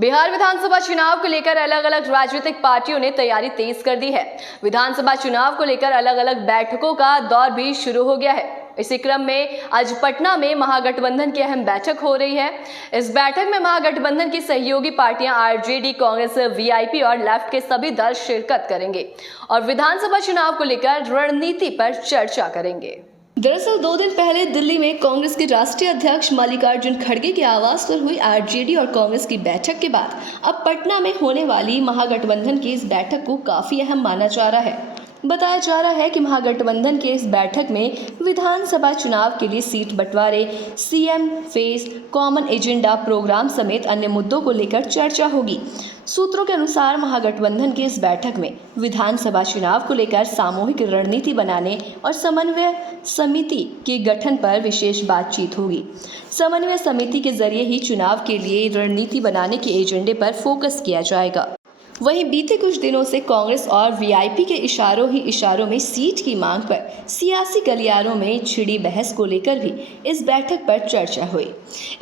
बिहार विधानसभा चुनाव को लेकर अलग अलग राजनीतिक पार्टियों ने तैयारी तेज कर दी है। विधानसभा चुनाव को लेकर अलग अलग बैठकों का दौर भी शुरू हो गया है। इसी क्रम में आज पटना में महागठबंधन की अहम बैठक हो रही है। इस बैठक में महागठबंधन की सहयोगी पार्टियां आरजेडी, कांग्रेस, वीआईपी और लेफ्ट के सभी दल शिरकत करेंगे और विधानसभा चुनाव को लेकर रणनीति पर चर्चा करेंगे। दरअसल 2 दिन पहले दिल्ली में कांग्रेस के राष्ट्रीय अध्यक्ष मल्लिकार्जुन खड़गे के आवास पर हुई आरजेडी और कांग्रेस की बैठक के बाद अब पटना में होने वाली महागठबंधन की इस बैठक को काफी अहम माना जा रहा है। बताया जा रहा है कि महागठबंधन के इस बैठक में विधानसभा चुनाव के लिए सीट बंटवारे, CM face, common agenda programme समेत अन्य मुद्दों को लेकर चर्चा होगी। सूत्रों के अनुसार महागठबंधन की इस बैठक में विधानसभा चुनाव को लेकर सामूहिक रणनीति बनाने और समन्वय समिति के गठन पर विशेष बातचीत होगी। समन्वय समिति के जरिए ही चुनाव के लिए रणनीति बनाने के एजेंडे पर फोकस किया जाएगा। वहीं बीते कुछ दिनों से कांग्रेस और वीआईपी के इशारों में सीट की मांग पर सियासी गलियारों में छिड़ी बहस को लेकर भी इस बैठक पर चर्चा हुई।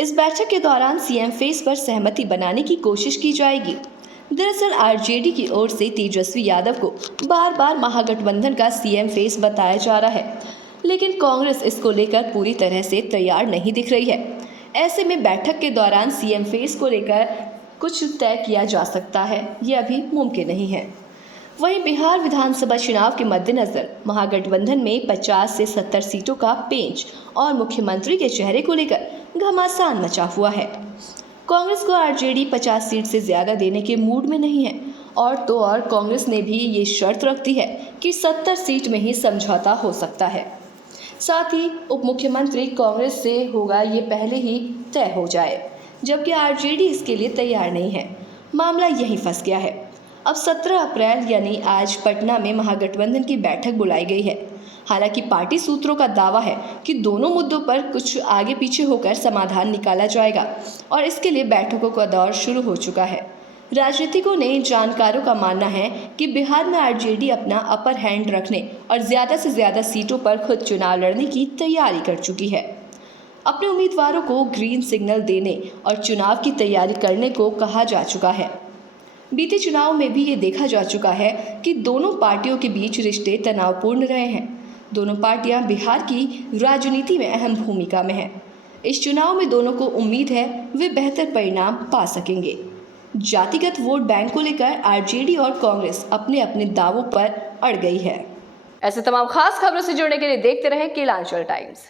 इस बैठक के दौरान सीएम फेस पर सहमति बनाने की कोशिश की जाएगी। दरअसल आरजेडी की ओर से तेजस्वी यादव को बार बार महागठबंधन का सीएम फेस बताया जा रहा है, लेकिन कांग्रेस इसको लेकर पूरी तरह से तैयार नहीं दिख रही है। ऐसे में बैठक के दौरान सीएम फेस को लेकर कुछ तय किया जा सकता है, ये अभी मुमकिन नहीं है। वहीं बिहार विधानसभा चुनाव के मद्देनजर महागठबंधन में 50 से 70 सीटों का पेंच और मुख्यमंत्री के चेहरे को लेकर घमासान मचा हुआ है। कांग्रेस को आरजेडी 50 सीट से ज़्यादा देने के मूड में नहीं है और कांग्रेस ने भी ये शर्त रख दी है कि 70 सीट में ही समझौता हो सकता है। साथ ही उप मुख्यमंत्री कांग्रेस से होगा, ये पहले ही तय हो जाए, जबकि आरजेडी इसके लिए तैयार नहीं है। मामला यहीं फंस गया है। अब 17 अप्रैल यानी आज पटना में महागठबंधन की बैठक बुलाई गई है। हालांकि पार्टी सूत्रों का दावा है कि दोनों मुद्दों पर कुछ आगे पीछे होकर समाधान निकाला जाएगा और इसके लिए बैठकों का दौर शुरू हो चुका है। राजनीतिकों ने जानकारों का मानना है कि बिहार में आरजेडी अपना अपर हैंड रखने और ज़्यादा से ज़्यादा सीटों पर खुद चुनाव लड़ने की तैयारी कर चुकी है। अपने उम्मीदवारों को ग्रीन सिग्नल देने और चुनाव की तैयारी करने को कहा जा चुका है। बीते चुनाव में भी ये देखा जा चुका है कि दोनों पार्टियों के बीच रिश्ते तनावपूर्ण रहे हैं। दोनों पार्टियां बिहार की राजनीति में अहम भूमिका में हैं। इस चुनाव में दोनों को उम्मीद है वे बेहतर परिणाम पा सकेंगे। जातिगत वोट बैंक को लेकर आरजेडी और कांग्रेस अपने अपने दावों पर अड़ गई है। ऐसे तमाम खास खबरों से जुड़ने के लिए देखते रहें कीलांचल टाइम्स।